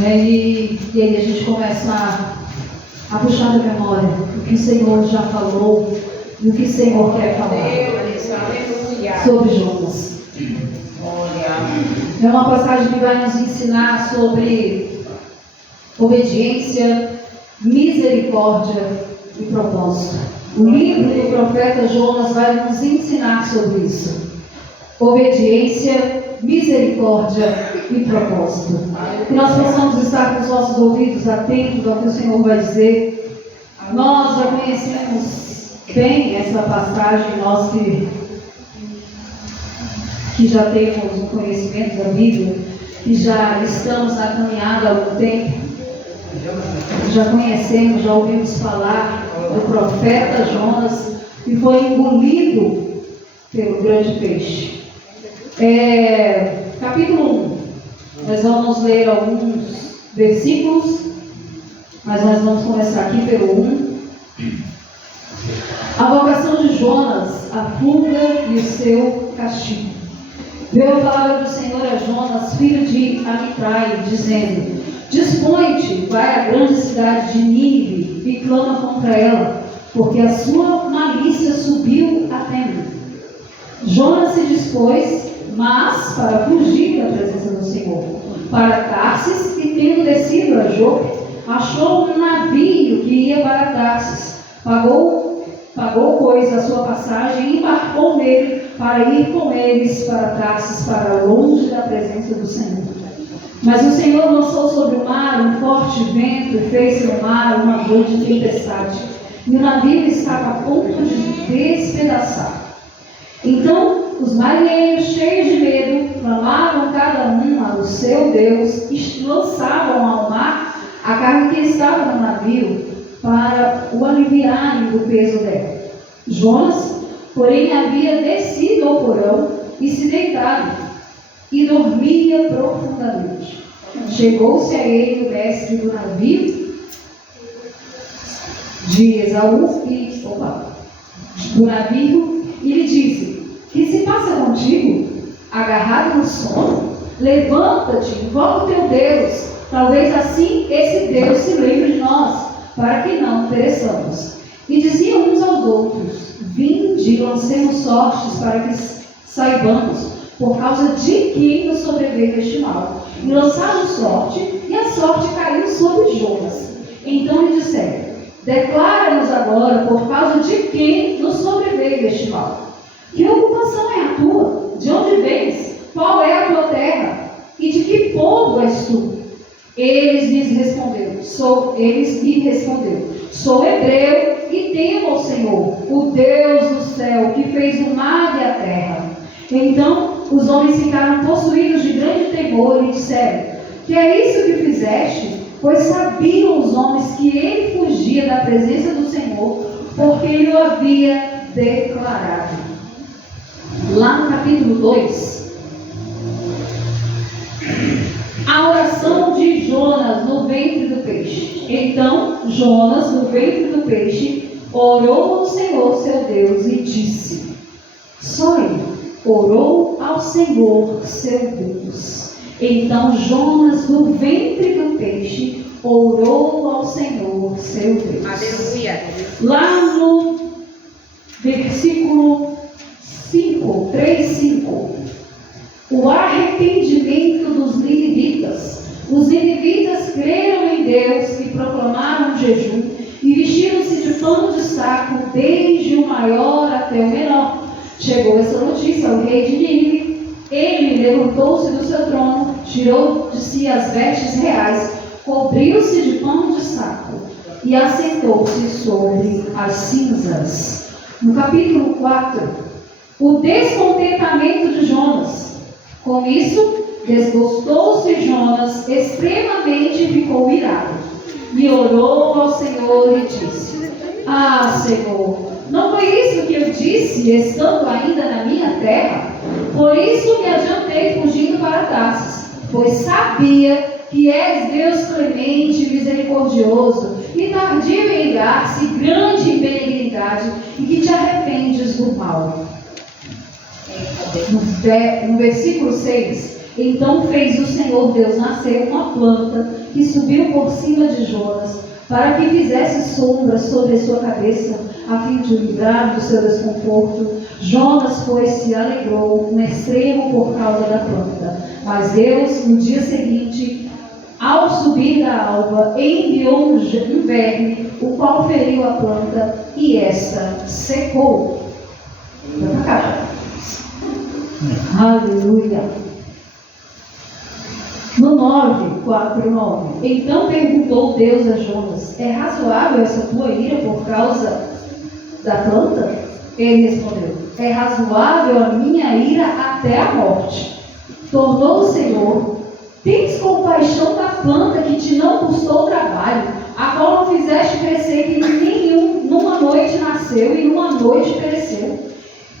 E aí a gente começa a puxar da memória o que o Senhor já falou e o que o Senhor quer falar sobre Jonas. É uma passagem que vai nos ensinar sobre obediência, misericórdia e propósito. O livro do profeta Jonas vai nos ensinar sobre isso. Obediência, misericórdia e propósito. Que nós possamos estar com os nossos ouvidos atentos ao que o Senhor vai dizer. Nós já conhecemos bem essa passagem, nós que já temos um conhecimento da Bíblia, que já estamos na caminhada há algum tempo, já conhecemos, já ouvimos falar do profeta Jonas, que foi engolido pelo grande peixe. Capítulo 1, nós vamos ler alguns versículos, mas nós vamos começar aqui pelo 1. A vocação de Jonas, a fuga e o seu castigo. Veio a palavra do Senhor a Jonas, filho de Amitrai, dizendo: Dispõe-te, vai à grande cidade de Nínive e clama contra ela, porque a sua malícia subiu até mim. Jonas se dispôs, mas para fugir da presença do Senhor, para Tarsis, e tendo descido a Jope, achou um navio que ia para Tarsis. Pagou, pois, a sua passagem e embarcou nele para ir com eles para Tarsis, para longe da presença do Senhor. Mas o Senhor lançou sobre o mar um forte vento e fez no mar uma grande tempestade, e o navio estava a ponto de despedaçar. Então os marinheiros, cheios de medo, clamavam cada um ao seu Deus e lançavam ao mar a carga que estava no navio para o aliviarem do peso dela. Jonas, porém, havia descido ao porão e se deitado, e dormia profundamente. Chegou-se a ele o mestre do navio de Esaú do navio, e lhe disse: Que se passa contigo? Agarrado no sono? Levanta-te, invoca o teu Deus. Talvez assim esse Deus se lembre de nós, para que não pereçamos. E diziam uns aos outros: Vinde, lancemos sortes para que saibamos por causa de quem nos sobreveio este mal. E lançaram sorte, e a sorte caiu sobre Jonas. Então lhe disseram: Declara-nos agora por causa de quem nos sobreveio este mal. Que ocupação é a tua? De onde vens? Qual é a tua terra? E de que povo és tu? Eles lhe responderam: Sou hebreu e temo ao Senhor, o Deus do céu, que fez o mar e a terra. Então os homens ficaram possuídos de grande temor e disseram: Que é isso que fizeste? Pois sabiam os homens que ele fugia da presença do Senhor, porque ele o havia declarado. Lá no capítulo 2, a oração de Jonas no ventre do peixe. Então Jonas, no ventre do peixe, orou ao Senhor seu Deus e disse: Só ele orou ao Senhor seu Deus. Então Jonas, no ventre do peixe, orou ao Senhor seu Deus. Aleluia. Lá no versículo 3:5, o arrependimento dos ninivitas. Os ninivitas creram em Deus e proclamaram jejum e vestiram-se de pano de saco, desde o maior até o menor. Chegou essa notícia ao rei de Nínive. Ele levantou-se do seu trono, tirou de si as vestes reais, cobriu-se de pano de saco e assentou-se sobre as cinzas. No capítulo 4, o descontentamento de Jonas. Com isso, desgostou-se Jonas extremamente e ficou irado. E orou ao Senhor e disse: Ah, Senhor, não foi isso que eu disse, estando ainda na minha terra? Por isso me adiantei fugindo para Tarsis, pois sabia que és Deus clemente e misericordioso, e tardio em irar-se, grande em benignidade, e que te arrependes do mal. No versículo 6, então fez o Senhor Deus nascer uma planta que subiu por cima de Jonas, para que fizesse sombra sobre a sua cabeça, a fim de o livrar do seu desconforto. Jonas, pois, se alegrou no extremo por causa da planta. Mas Deus, no dia seguinte, ao subir da alva, enviou um verme, o qual feriu a planta, e esta secou. Vai pra cá. Aleluia. No 9:4-9. Então perguntou Deus a Jonas: é razoável essa tua ira por causa da planta? Ele respondeu: é razoável a minha ira até a morte. Tornou o Senhor: tens compaixão da planta que te não custou trabalho, a qual não fizeste crescer, que nenhum numa noite nasceu e numa noite pereceu.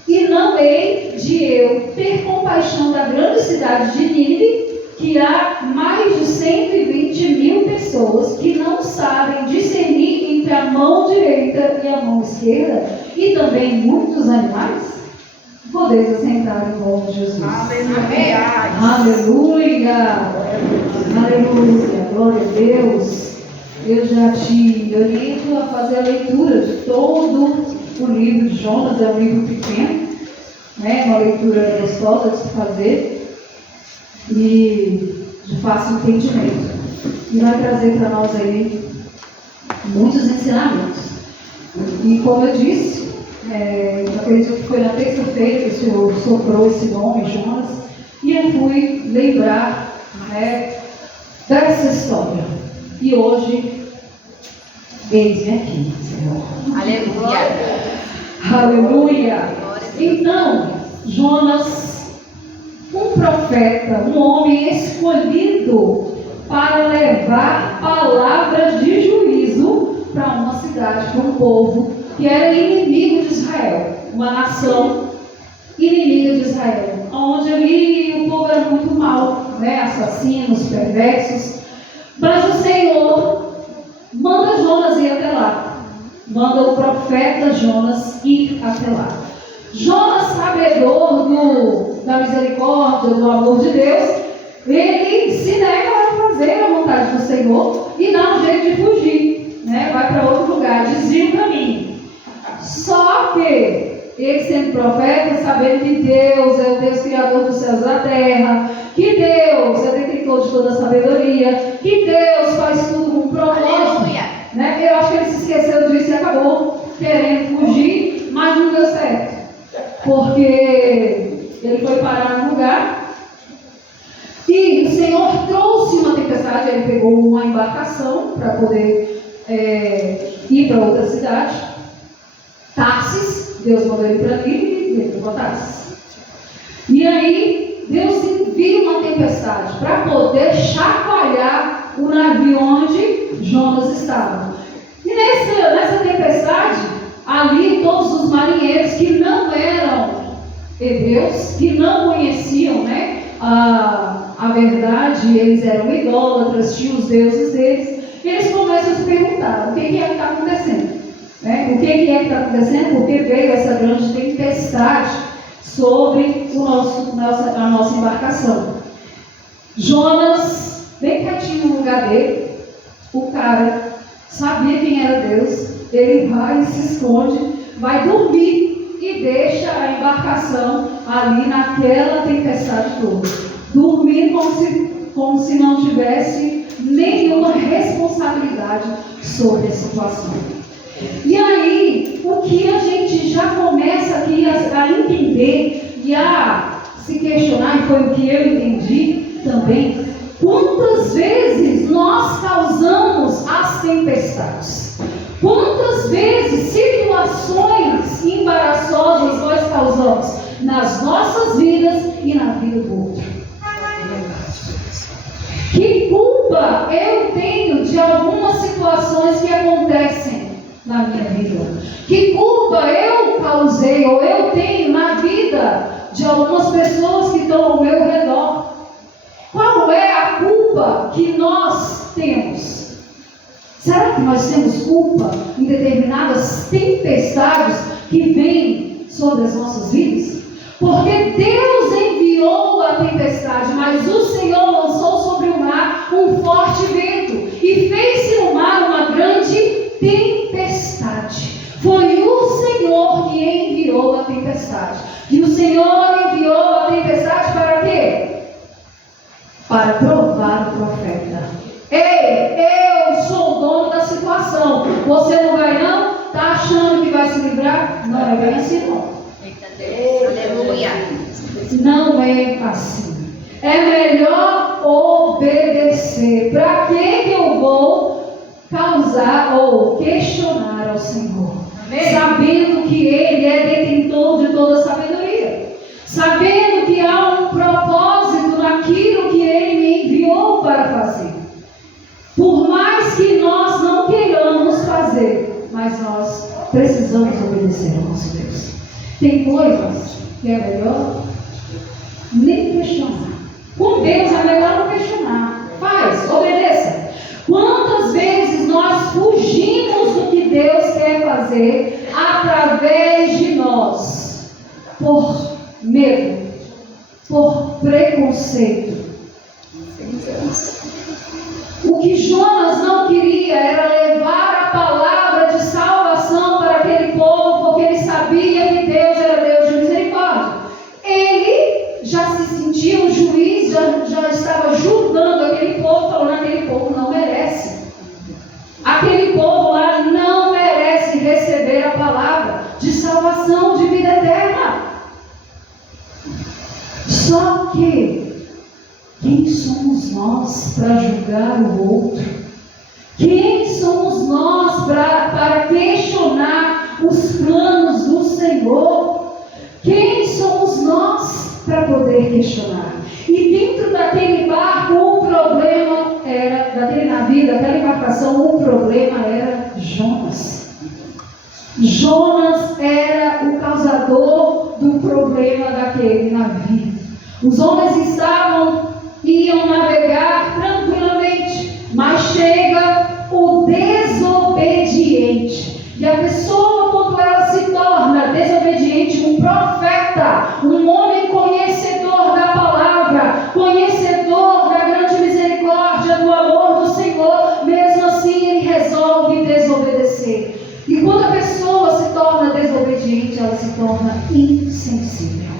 E não hei de eu ter compaixão da grande cidade de Nínive, que há mais de 120.000 pessoas que não sabem discernir entre a mão direita e a mão esquerda, e também muitos animais? Podeis assentar em nome de Jesus. Aleluia. Aleluia. Aleluia. Glória a Deus. Eu já te oriento a fazer a leitura de todo o livro de Jonas. É um livro pequeno, né? Uma leitura gostosa de se fazer e de fácil entendimento. E vai trazer para nós aí muitos ensinamentos. E como eu disse, eu acredito que foi na terça-feira que o Senhor soprou esse nome, Jonas, e eu fui lembrar, né, dessa história. E hoje, eis-me aqui, Senhor. Aleluia. Aleluia. Então, Jonas, um profeta, um homem escolhido para levar palavras de juízo para uma cidade, para um povo que era inimigo de Israel, uma nação inimiga de Israel, onde ali o povo era muito mau, né? Assassinos, perversos. Mas o Senhor manda Jonas ir até lá, manda o profeta Jonas ir até lá. Jonas, sabedor da misericórdia, do amor de Deus, ele se nega a fazer a vontade do Senhor e dá um jeito de fugir, né? Vai para outro lugar, desvia o caminho. Só que ele, sendo profeta, sabendo que Deus é o Deus criador dos céus e da terra, que Deus é detentor de toda a sabedoria, que Deus faz tudo com propósito, né? Eu acho que ele se esqueceu disso e acabou querendo fugir, mas não deu certo, porque ele foi parar num lugar e o Senhor trouxe uma tempestade. Ele pegou uma embarcação para poder ir para outra cidade, Tarsis. Deus mandou ele para ali e ele foi para Tarsis. E aí Deus envia uma tempestade para poder chacoalhar o navio onde Jonas estava. E nessa tempestade, ali todos os marinheiros que não eram hebreus, que não conheciam, né, a verdade, eles eram idólatras, tinham os deuses deles, eles começam a se perguntar: o que é que está acontecendo? Né? O que é que está acontecendo? Porque veio essa grande tempestade sobre a nossa embarcação. Jonas, bem quietinho no lugar dele, o cara sabia quem era Deus, ele vai e se esconde, vai dormir e deixa a embarcação ali naquela tempestade toda, dormindo como se não tivesse nenhuma responsabilidade sobre a situação. E aí, o que a gente já começa aqui a entender e a se questionar, e foi o que eu entendi também: quantas vezes nós causamos as tempestades? Quantas vezes situações embaraçosas nós causamos nas nossas vidas e na vida do outro? Que culpa eu tenho de algumas situações que acontecem na minha vida? Que culpa eu causei ou eu tenho na vida de algumas pessoas que estão ao meu redor? Qual é a culpa que nós temos? Será que nós temos culpa em determinadas tempestades que vêm sobre as nossas vidas? Porque Deus enviou a tempestade, mas o Senhor lançou sobre o mar um forte vento. tempestade. Foi o Senhor que enviou a tempestade. E o Senhor enviou a tempestade para quê? Para provar o profeta. Ei, eu sou o dono da situação. Você não vai não? Está achando que vai se livrar? Não é bem assim não. Aleluia. Não é assim. É melhor obedecer. Para que eu vou causar ou questionar ao Senhor? Amém. Sabendo que Ele é detentor de toda sabedoria. Sabendo que há um propósito naquilo que Ele me enviou para fazer. Por mais que nós não queiramos fazer, mas nós precisamos obedecer ao nosso Deus. Tem coisas que é melhor nem questionar. Com Deus é melhor não questionar. Faz, obedeça. Quantas vezes nós fugimos do que Deus quer fazer através de nós? Por medo, por preconceito. O que Jonas não queria era levar a palavra de salvação para aquele povo, porque ele sabia que Deus era Deus de misericórdia. Ele já se sentia um juiz, já estava julgando aquele povo, falando: aquele povo não merece. Aquele povo lá não merece receber a palavra de salvação, de vida eterna. Só que quem somos nós para julgar o outro? Quem somos nós para questionar os planos do Senhor? Quem somos nós para poder questionar? E dentro daquele barco, o problema era, daquele navio, daquela embarcação, o problema era Jonas. Jonas era o causador do problema daquele navio. Os homens iam navegar tranquilamente, mas chega o desobediente. E a pessoa, quando ela se torna desobediente, um profeta, um homem conhecedor da palavra, conhecedor da grande misericórdia, do amor do Senhor, mesmo assim ele resolve desobedecer. E quando a pessoa se torna desobediente, ela se torna insensível.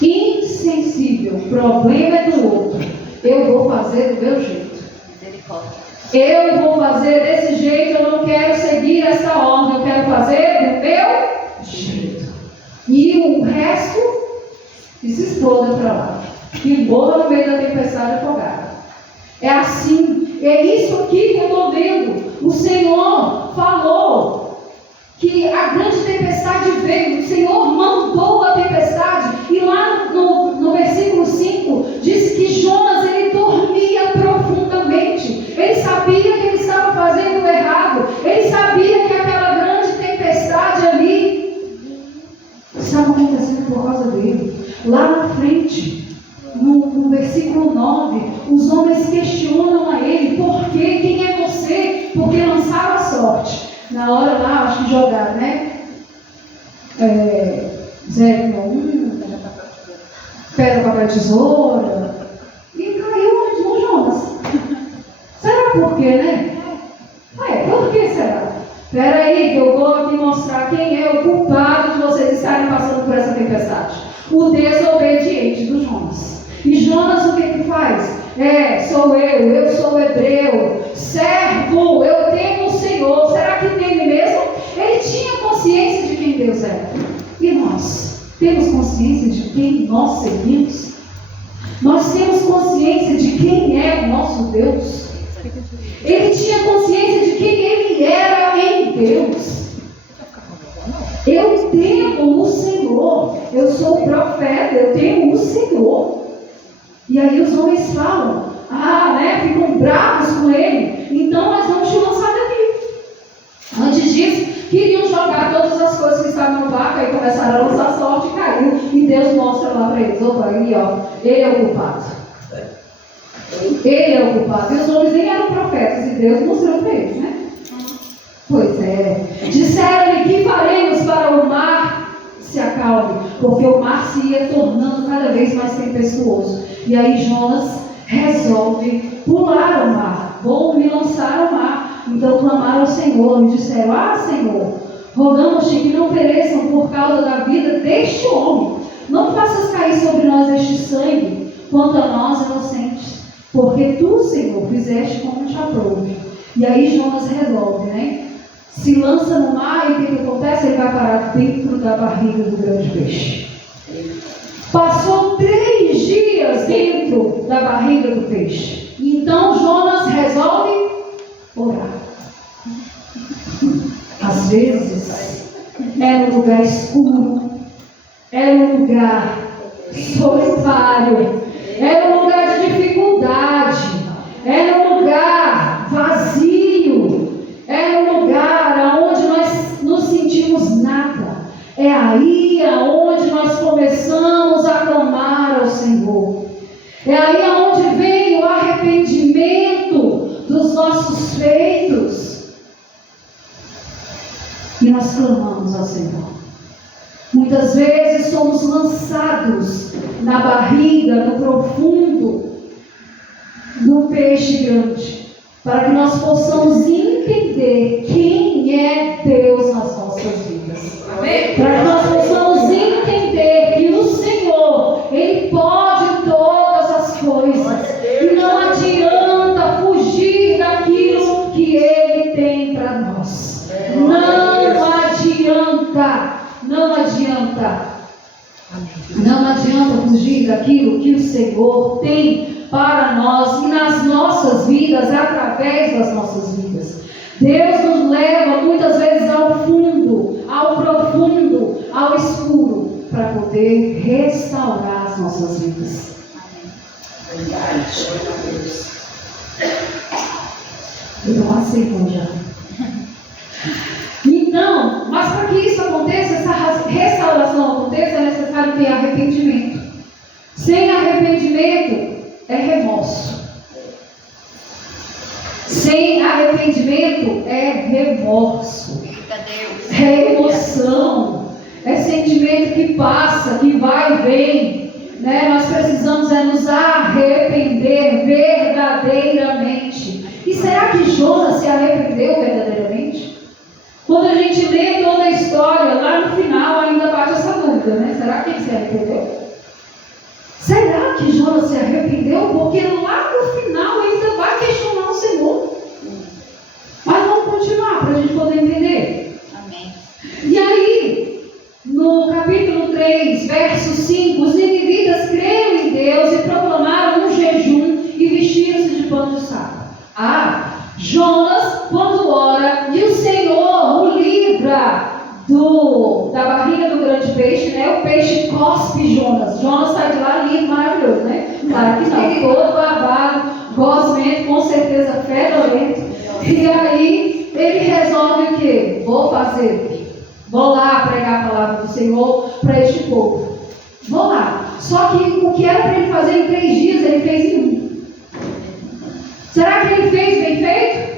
Insensível, o problema é do outro. Eu vou fazer do meu jeito. Eu vou fazer desse jeito, eu não quero seguir essa ordem, eu quero fazer do meu jeito. E o resto que se exploda para lá, que morra no meio da tempestade afogada. É assim, é isso aqui que eu estou vendo. O Senhor falou que a grande tempestade veio, o Senhor mandou a tempestade, e lá no versículo 5, diz que Jonas, ele dormia profundamente, ele sabia que ele estava fazendo errado, ele sabia que aquela grande tempestade ali estava acontecendo por causa dele. Lá na frente, no versículo 9, os homens questionam a ele: por quê? Quem é você? Porque lançaram a sorte. Na hora lá, acho que jogaram, né? 0,1, pedra, papel, tesoura. E caiu no Jonas. Será por quê, né? Por que será? Espera aí, que eu vou aqui mostrar quem é o culpado de vocês estarem passando por essa tempestade. O desobediente do Jonas. E Jonas o que faz? Sou eu sou hebreu, servo, eu temo o Senhor. Será que teme mesmo? Ele tinha consciência de quem Deus era. E nós? Temos consciência de quem nós seguimos? Nós temos consciência de quem é o nosso Deus? Ele tinha consciência de quem ele era em Deus. Eu temo o Senhor, eu sou profeta, eu temo o Senhor. E aí os homens falam, ficam bravos com ele, então nós vamos te lançar daqui. Antes disso, queriam jogar todas as coisas que estavam no barco, aí começaram a lançar sorte e caiu. E Deus mostra lá para eles: opa, ele é o culpado. Ele é o culpado. E os homens nem eram profetas, e Deus mostrou para eles, né? Pois é. Disseram-lhe: que faremos para o mar se acalme? Porque o mar se ia tornando cada vez mais tempestuoso. E aí Jonas resolve pular o mar. Vou me lançar ao mar. Então clamaram ao Senhor e disseram: Ah, Senhor, rogamos-te que não pereçam por causa da vida deste homem. Não faças cair sobre nós este sangue, quanto a nós inocentes, porque tu, Senhor, fizeste como te aprouve. E aí Jonas resolve, né? Se lança no mar e o que acontece? Ele vai parar dentro da barriga do grande peixe. Passou 3 dias dentro da barriga do peixe. Então Jonas resolve orar. Às vezes é no lugar escuro, é no lugar solitário, é no lugar de dificuldade, é no lugar vazio, é no lugar onde nós nos sentimos nada. É aí aonde nós começamos a clamar ao Senhor. É aí aonde vem o arrependimento dos nossos feitos. E nós clamamos ao Senhor. Muitas vezes somos lançados na barriga, no profundo do peixe grande, para que nós possamos entender quem é Deus nas nossas vidas. Amém? Para que nós possamos entender que o Senhor, Ele pode todas as coisas. E não adianta fugir daquilo que Ele tem para nós. Não adianta. Não adianta. Não adianta fugir daquilo que o Senhor tem para nós e nas nossas vidas, através das nossas vidas. Deus nos leva muitas vezes ao fundo, ao profundo, ao escuro, para poder restaurar as nossas vidas. Eu passei com já. Então, mas para que isso aconteça, essa restauração aconteça, é necessário ter arrependimento. Sem arrependimento é remorso. Sem arrependimento é remorso. É emoção. É sentimento que passa, que vai e vem. Né? Nós precisamos nos arrepender verdadeiramente. E será que Jonas se arrependeu verdadeiramente? Quando a gente lê toda a história, lá no final ainda bate essa dúvida, né? Será que ele se arrependeu? Será que Jonas se arrependeu? Porque lá no final ainda vai questionar o Senhor. Mas vamos continuar para a gente poder entender. Amém. E aí, no capítulo 3, verso 5, os ninivitas creram em Deus e proclamaram um jejum e vestiram-se de pano de saco. Jonas, quando ora, e o Senhor o livra da barriga do grande peixe, né? O peixe cospe Jonas. Jonas sai de lá lindo, maravilhoso, né? Claro que não, todo barbado, gosmento, com certeza fedorento. E aí ele resolve o quê? Vou lá pregar a palavra do Senhor para este povo. Vou lá. Só que o que era para ele fazer em 3 dias, ele fez em 1. Será que ele fez bem feito?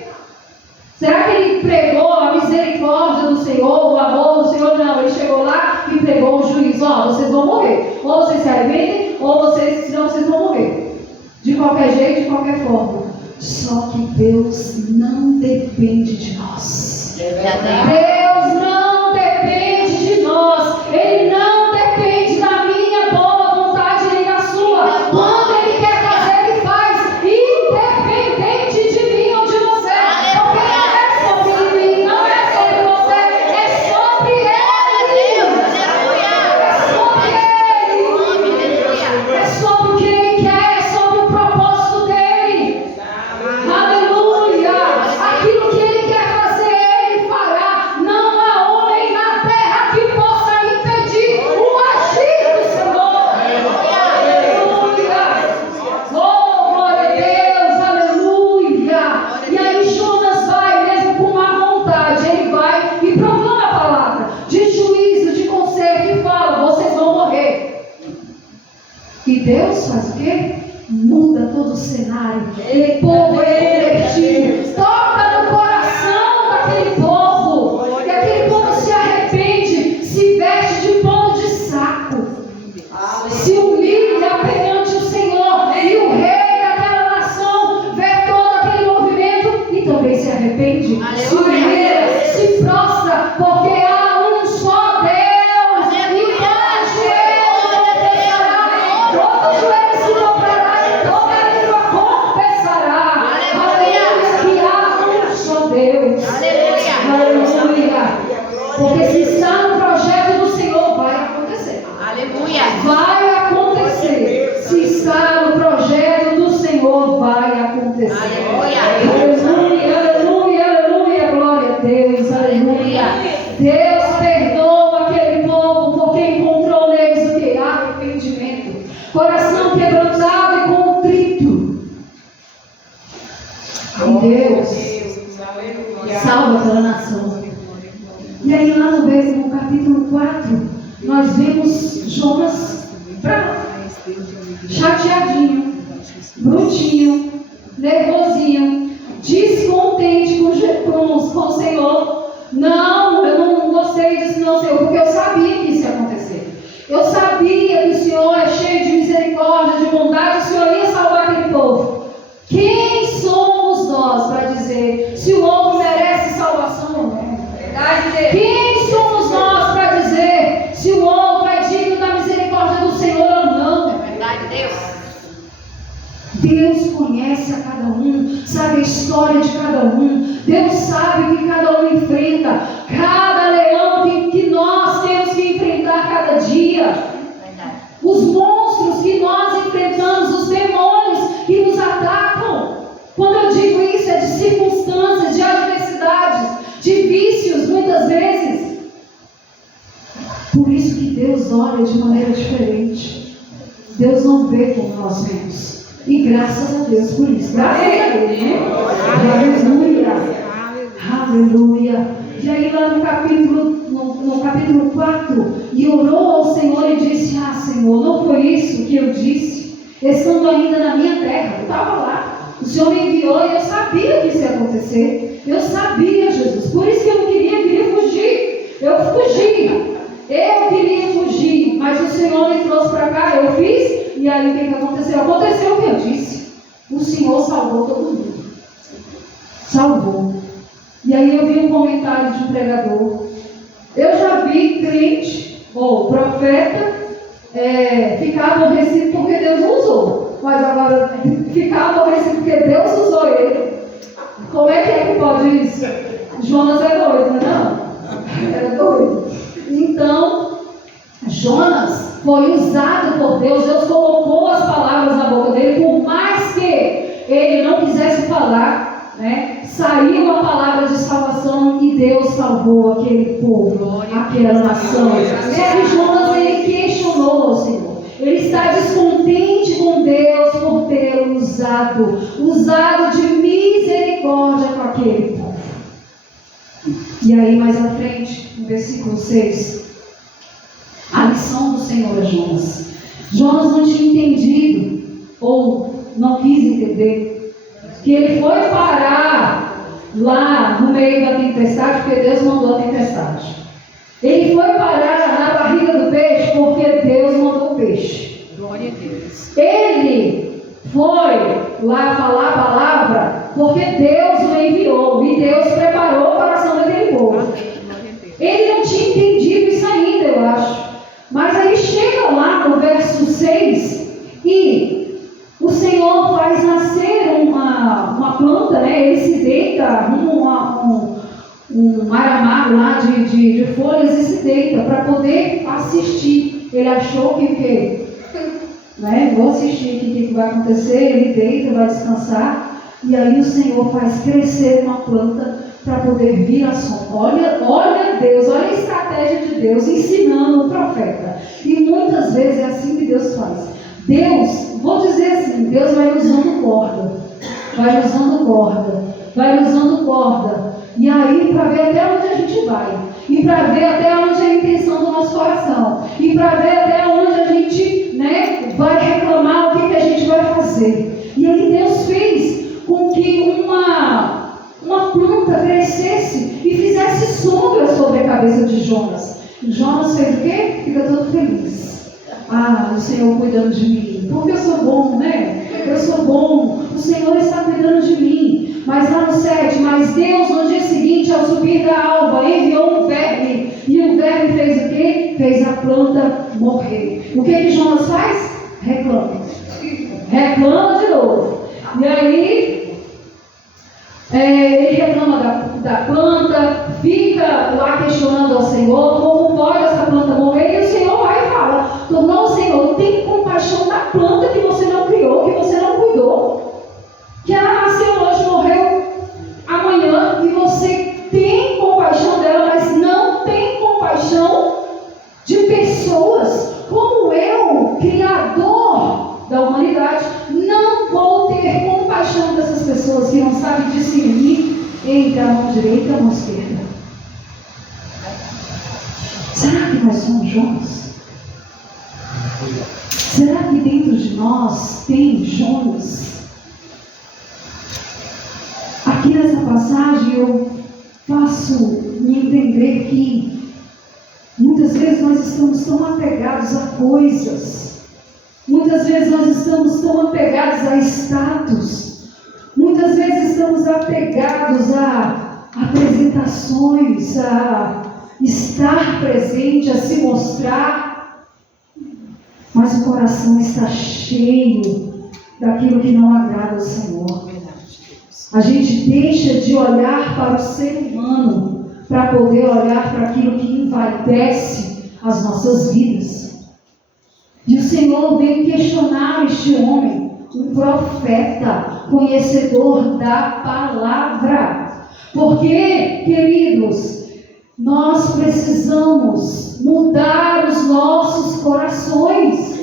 Será que ele pregou a misericórdia do Senhor, o amor do Senhor? Não, ele chegou lá e pregou o juízo. Vocês vão morrer. Ou vocês se arrependem, ou senão vocês vão morrer. De qualquer jeito, de qualquer forma. Só que Deus não depende de nós. Deus não depende de nós. Ele não depende da minha boa vontade nem da sua. Quando Ele quer fazer, Ele faz. Independente de mim ou de você. Porque não é sobre mim, não é sobre você. É sobre Ele. É sobre o que Ele quer. É sobre o propósito dEle. Aleluia. Aquilo que Ele quer fazer, Ele fará. Não há homem na terra que possa impedir o agir do Senhor. Aleluia. Oh, glória a Deus. Aleluia. E aí Jonas vai, mesmo com má vontade, ele vai e proclama a palavra de juízo, de conserto e fala: vocês vão morrer. E Deus faz o quê? Muda todo o cenário. O povo é convertido. Toca no coração daquele povo. E aquele povo se arrepende, se veste de pano de saco, se humilha perante o Senhor. E o rei daquela nação vê todo aquele movimento e também se arrepende. rende, se humilha, se prostra, porque há um só Deus. E todo joelho confessará, todo joelho se dobrará e toda língua confessará. Aleluia, que há um só Deus. Aleluia. Porque se está no projeto do Senhor, vai acontecer. Aleluia. Vai acontecer. Se está no projeto do Senhor, vai acontecer. Aleluia, aleluia, aleluia, glória a Deus, aleluia. Deus perdoa aquele povo porque encontrou neles o que? Arrependimento. Coração quebrantado e contrito. E Deus salva aquela nação. E aí lá no capítulo 4, nós vemos Jonas bravo, chateadinho, brutinho, nervosinho, descontente com o Senhor. Não, eu não gostei disso não, Senhor, porque eu sabia que isso ia acontecer. Eu sabia que o Senhor é cheio de misericórdia, de bondade, o Senhor ia salvar aquele povo. Quem somos nós para dizer se o outro merece salvação ou não? Quem somos nós para dizer se o outro é digno da misericórdia do Senhor ou não? Deus conhece a cada um, sabe a história de cada um. Deus sabe o que cada um enfrenta, cada leão que nós temos que enfrentar cada dia. Os monstros que nós enfrentamos, os demônios que nos atacam. Quando eu digo isso, é de circunstâncias, de adversidades, de vícios, muitas vezes. Por isso que Deus olha de maneira diferente. Deus não vê como nós vemos. E graças a Deus por isso. Graças a Deus, né? Aleluia. Aleluia. E aí lá no capítulo 4, e orou ao Senhor e disse: ah, Senhor, não foi isso que eu disse, estando ainda na minha terra. Eu estava lá. O Senhor me enviou e eu sabia que isso ia acontecer. Eu sabia, Jesus. Por isso que eu não queria fugir. Eu fugi. Eu queria fugir. Mas o Senhor me trouxe para cá. Eu fiz. E aí o que aconteceu? Aconteceu o que eu disse. O Senhor salvou todo mundo. Salvou. E aí eu vi um comentário de um pregador. Eu já vi crente ou profeta ficar aborrecido porque Deus não usou. Mas agora ficar aborrecido porque Deus usou ele. Como é que pode isso? Jonas é doido, não? Era doido. Então, Jonas foi usado por Deus. Deus colocou as palavras na boca dele. Por mais que ele não quisesse falar, né, saiu a palavra de salvação e Deus salvou aquele povo, aquela nação. E Jonas, ele questionou ao Senhor. Ele está descontente com Deus por tê-lo usado de misericórdia com aquele povo. E aí mais à frente, no versículo 6, a lição do Senhor a Jonas. Jonas não tinha entendido, ou não quis entender, que ele foi parar lá no meio da tempestade, porque Deus mandou a tempestade. Ele foi parar na barriga do peixe, porque Deus mandou o peixe. Glória a Deus. Ele foi lá falar a palavra, porque Deus o enviou, e Deus preparou o coração daquele povo. Ele não tinha entendido isso ainda, eu acho. Mas aí chega lá no verso 6, e o Senhor faz nascer uma planta, né? Ele se deita um aramado lá de folhas e se deita para poder assistir. Ele achou que vou assistir o que vai acontecer. Ele deita, vai descansar, e aí o Senhor faz crescer uma planta para poder vir à sombra. Olha Deus, olha a estratégia de Deus ensinando o profeta. E muitas vezes é assim que Deus faz. Deus, vou dizer assim, Deus vai usando corda, vai usando corda, e aí para ver até onde a gente vai, e para ver até onde é a intenção do nosso coração, e para ver até onde a gente, vai reclamar, o que a gente vai fazer. E aí Deus fez com que uma planta crescesse e fizesse sombra sobre a cabeça de Jonas. Jonas fez o quê? Fica todo feliz. Ah, o Senhor cuidando de mim, porque eu sou bom, né? Eu sou bom, o Senhor está cuidando de mim. Mas lá no 7, mas Mas Deus, no dia seguinte, ao subir da alva, enviou um verme. E o verme fez o quê? Fez a planta morrer. O que Jonas faz? Reclama. Reclama de novo. E aí, ele reclama da planta, fica lá questionando ao Senhor, como pode essa planta morrer? E o Senhor vai e fala, não, Senhor, tem compaixão da planta que você não criou, que você não cuidou, que ela nasceu hoje, morreu amanhã, e você tem compaixão dela, mas não tem compaixão de pessoas, como eu, Criador da humanidade, não vou ter compaixão dessas pessoas que não sabem discernir entre a mão direita e a mão esquerda. Será que nós somos Jonas? Será que dentro de nós tem Jonas? Aqui nessa passagem eu faço me entender que muitas vezes nós estamos tão apegados a coisas. Muitas vezes nós estamos tão apegados a status. Muitas vezes estamos apegados a apresentações, a estar presente, a se mostrar. Mas o coração está cheio daquilo que não agrada ao Senhor. A gente deixa de olhar para o ser humano para poder olhar para aquilo que envaidece as nossas vidas. E o Senhor veio questionar este homem, um profeta, conhecedor da palavra. Porque, queridos, nós precisamos mudar os nossos corações.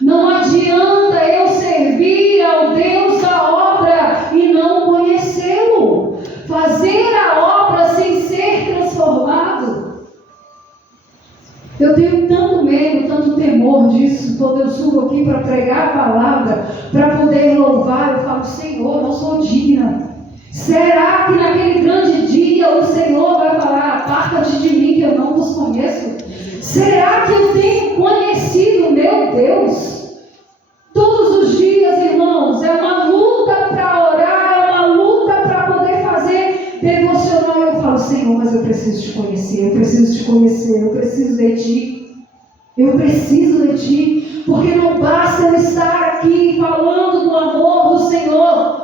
Não adianta eu servir ao Deus da obra e não conhecê-lo. Fazer a obra sem ser transformado. Eu tenho tanto medo, tanto temor disso. Quando eu subo aqui para pregar a palavra, para poder louvar, eu falo, Senhor, não sou digna. Será que naquele grande dia o Senhor vai falar, aparta-te de mim que eu não vos conheço? Será que eu tenho conhecido meu Deus? Todos os dias, irmãos, é uma luta para orar, é uma luta para poder fazer devocional. Eu falo, Senhor, mas eu preciso te conhecer, eu preciso te conhecer, eu preciso de ti. Eu preciso de ti, porque não basta eu estar aqui falando do amor do Senhor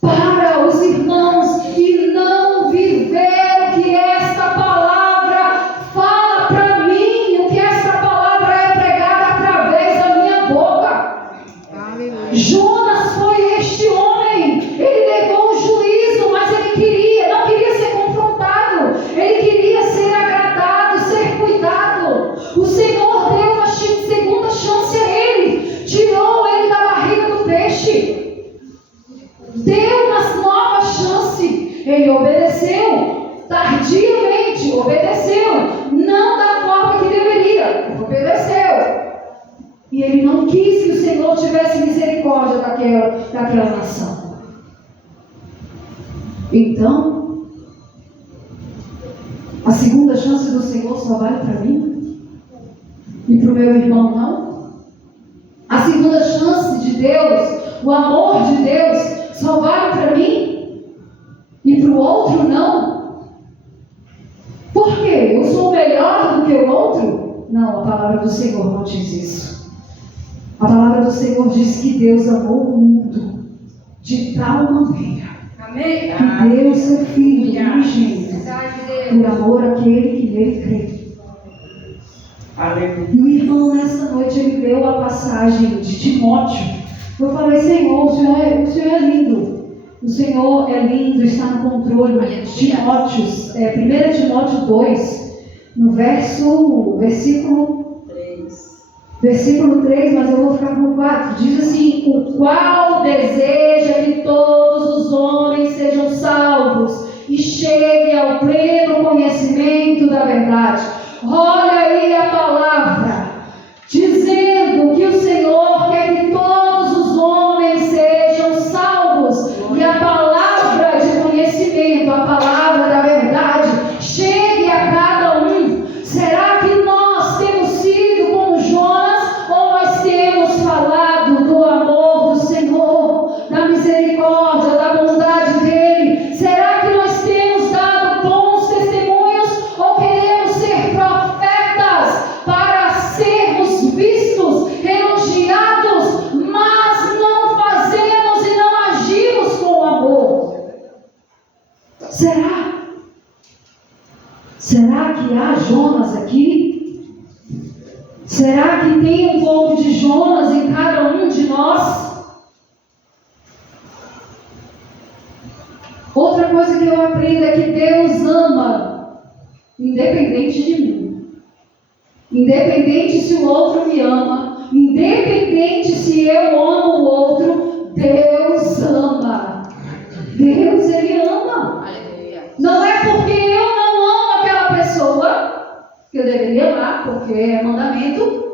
para os irmãos e não viver o que esta palavra fala para mim, o que esta palavra é pregada através da minha boca. Aleluia. Jonas foi este homem, ele levou o juízo, mas ele não queria ser confrontado, ele queria ser agradado, ser cuidado. O Senhor deu uma segunda chance a ele, tirou ele da barriga do peixe. Deu uma nova chance. Ele obedeceu, tardiamente obedeceu, não da forma que deveria, obedeceu. E ele não quis que o Senhor tivesse misericórdia daquela nação. Então, a segunda chance do Senhor só vale para mim e para o meu irmão não. A segunda chance de Deus, o amor de Deus, só vale para mim e para o outro não. Por quê? Eu sou melhor do que o outro? Não, a palavra do Senhor não diz isso. A palavra do Senhor diz que Deus amou o mundo de tal maneira, amém, que deu o seu Filho unigênito por amor àquele que nele crê. E o irmão nessa noite ele leu a passagem de Timóteo. Eu falei, Senhor, o Senhor é lindo. O Senhor é lindo, está no controle. 1 Timóteo 2, no versículo 3, mas eu vou ficar com o 4. Diz assim, o qual deseja que todos os homens sejam salvos e cheguem ao pleno conhecimento da verdade. Olha aí a palavra, dizendo que o Senhor quer que todos os homens sejam salvos. E a palavra de conhecimento, a palavra da verdade, chegue a cada um. Será que nós temos sido como Jonas, ou nós temos falado do amor do Senhor, da misericórdia, da bondade dele? Será que Será? Será que há Jonas aqui? Será que tem um pouco de Jonas em cada um de nós? Outra coisa que eu aprendo é que Deus ama, independente de mim. Independente se o outro me ama, independente se eu amo o outro, Deus ama. Deus, Ele ama. Aleluia. Não é porque eu não amo aquela pessoa, que eu deveria amar, porque é mandamento,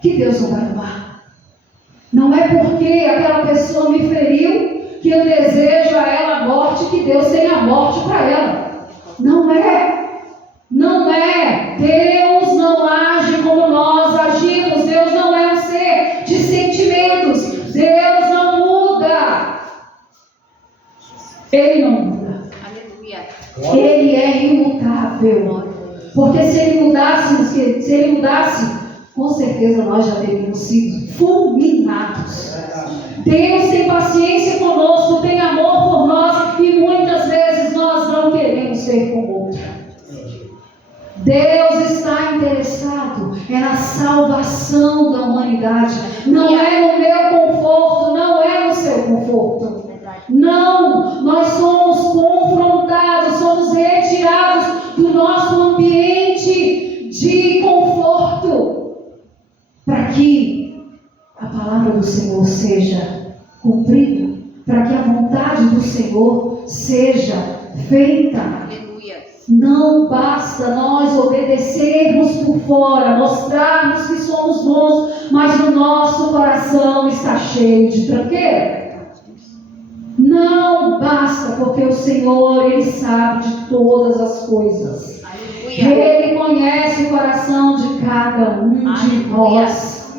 que Deus não vai amar. Não é porque aquela pessoa me feriu, que eu desejo a ela a morte, que Deus tem a morte para ela. Não é. Não é. Deus não age como nós agimos. Deus não é um ser de sentimentos. Deus não muda. Ele não muda. Aleluia. Ele é imutável. Porque se ele mudasse, com certeza nós já teríamos sido fulminados. Deus tem paciência conosco, tem amor por nós, e muitas vezes nós não queremos ser como outro. Deus está interessado na salvação da humanidade. Não é no meu conforto, não é no seu conforto. Não, nós somos confrontados, somos retirados do nosso ambiente de conforto, para que a palavra do Senhor seja cumprida, para que a vontade do Senhor seja feita. Aleluia. Não basta nós obedecermos por fora, mostrarmos que somos bons, mas o nosso coração está cheio de tranqueira. Não basta, porque o Senhor, Ele sabe de todas as coisas. Aleluia. Ele conhece o coração de cada um de nós.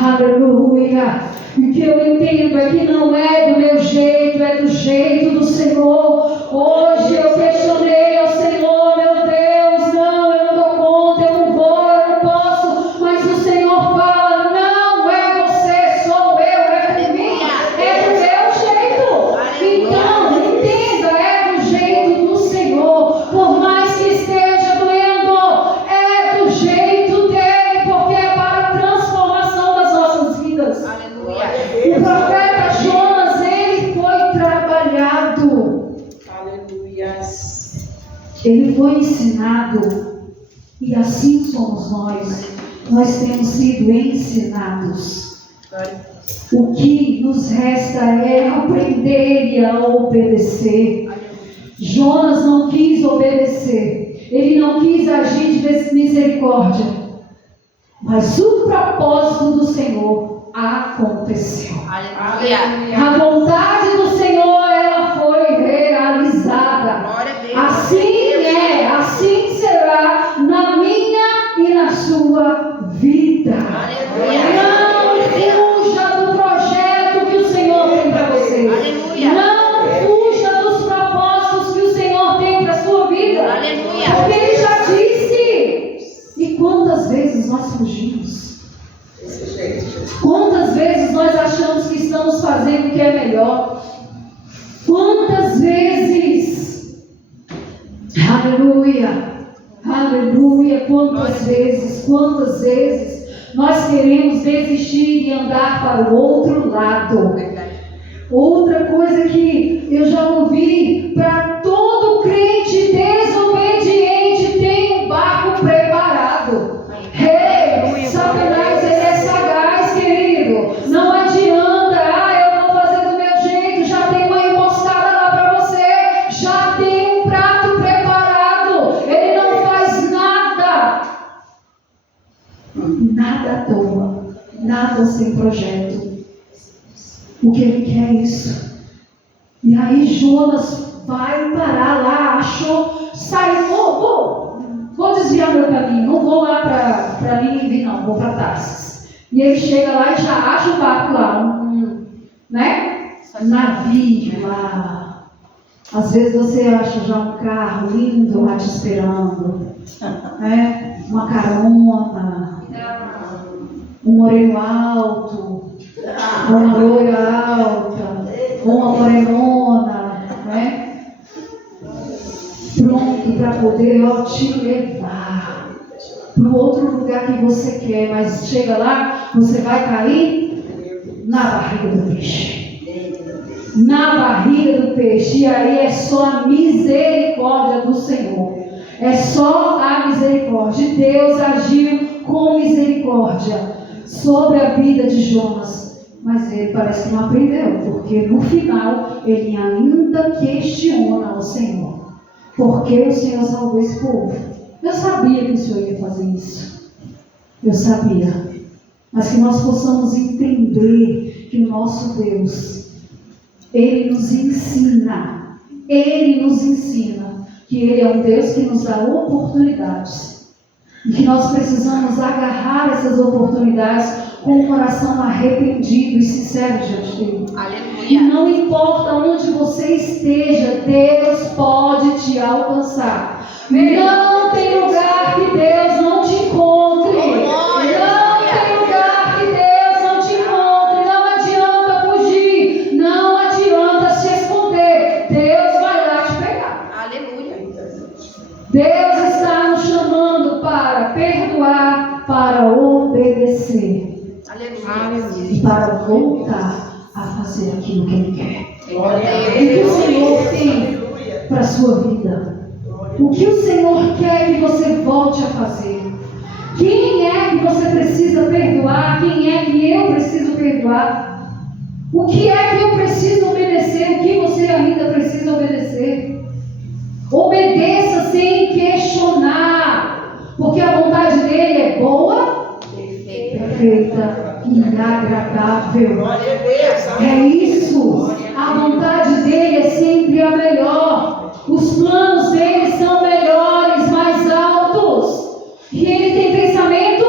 Aleluia. O que eu entendo é que não é do meu jeito, é do jeito do Senhor. Hoje eu questionei ao Senhor, meu Deus, não, eu não dou conta, eu não vou, eu não posso. Mas o Senhor fala, não é você, sou eu, é por mim, é do meu jeito. Então, entenda, é do jeito do Senhor. Por mais que esteja doendo, é do jeito dele, porque é para a transformação das nossas vidas. Aleluia. O profeta Jonas, ele foi trabalhado. Aleluia. Ele foi ensinado. E assim somos nós. Nós temos sido ensinados. O que nos resta é aprender e a obedecer. Jonas não quis obedecer. Ele não quis agir de misericórdia. Mas o propósito do Senhor aconteceu. Aleluia. A vontade do Senhor, ela foi realizada. Glória a Deus. Assim é, assim será na minha e na sua vida. Aleluia. Não fuja do projeto que o Senhor tem para você. Aleluia. Não fuja dos propósitos que o Senhor tem para a sua vida. Aleluia. Porque Ele já disse. E quantas vezes nós fugimos? Desse jeito, Jesus. Quantas vezes nós achamos que estamos fazendo o que é melhor? Quantas vezes? Aleluia, aleluia. Quantas vezes nós queremos desistir e andar para o outro lado? Verdade. Outra coisa que eu já ouvi: para todo crente desobediente tem um barco preparado. Ei, Satanás, ele é sagaz, querido. Não adianta, eu vou fazer do meu jeito. Já tem uma emboscada lá para você. Já tem um prato preparado. Ele não faz nada. Nada à toa. Nada sem projeto. O que ele quer é isso. E aí Jonas vai parar lá, achou, saiu, vou desviar meu caminho, não vou lá para Nínive, não, vou para Tarsis. E ele chega lá e já acha um barco lá, navio lá. Às vezes você acha já um carro lindo lá te esperando, né? Uma carona, um moreno alto, uma loira alta, uma morenona, né? pronto para poder te levar para o outro lugar que você quer, mas chega lá, você vai cair na barriga do peixe. Na barriga do peixe, e aí é só a misericórdia do Senhor. É só a misericórdia. Deus agiu com misericórdia sobre a vida de Jonas, mas ele parece que não aprendeu, porque no final ele ainda questiona o Senhor. Por que o Senhor salvou esse povo? Eu sabia que o Senhor ia fazer isso. Eu sabia. Mas que nós possamos entender que o nosso Deus, Ele nos ensina que Ele é um Deus que nos dá oportunidades. E que nós precisamos agarrar essas oportunidades com o coração arrependido e sincero diante dele. E Aleluia. não importa onde você esteja, Deus pode te alcançar. Não tem lugar que Deus não te encontre. Não tem lugar que Deus não te encontre. Não adianta fugir. Não adianta se esconder. Deus vai lá te pegar. Aleluia. Deus está nos chamando para perdoar, para obedecer Aleluia. e para voltar a fazer aquilo que Ele quer. Glória a O que o Senhor tem para a sua vida? O que o Senhor quer que você volte a fazer? Quem é que você precisa perdoar? Quem é que eu preciso perdoar? O que é que eu preciso obedecer? O que você ainda precisa obedecer? Obedeça sem questionar, porque a vontade dele é boa, perfeita e agradável. Glória a Deus. É isso. A vontade dele é sempre a melhor. Os planos dele são melhores, mais altos. E ele tem pensamento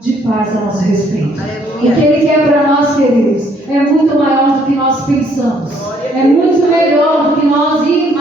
de paz a nosso respeito. O que ele quer para nós, queridos, é muito maior do que nós pensamos. É muito melhor do que nós imaginamos.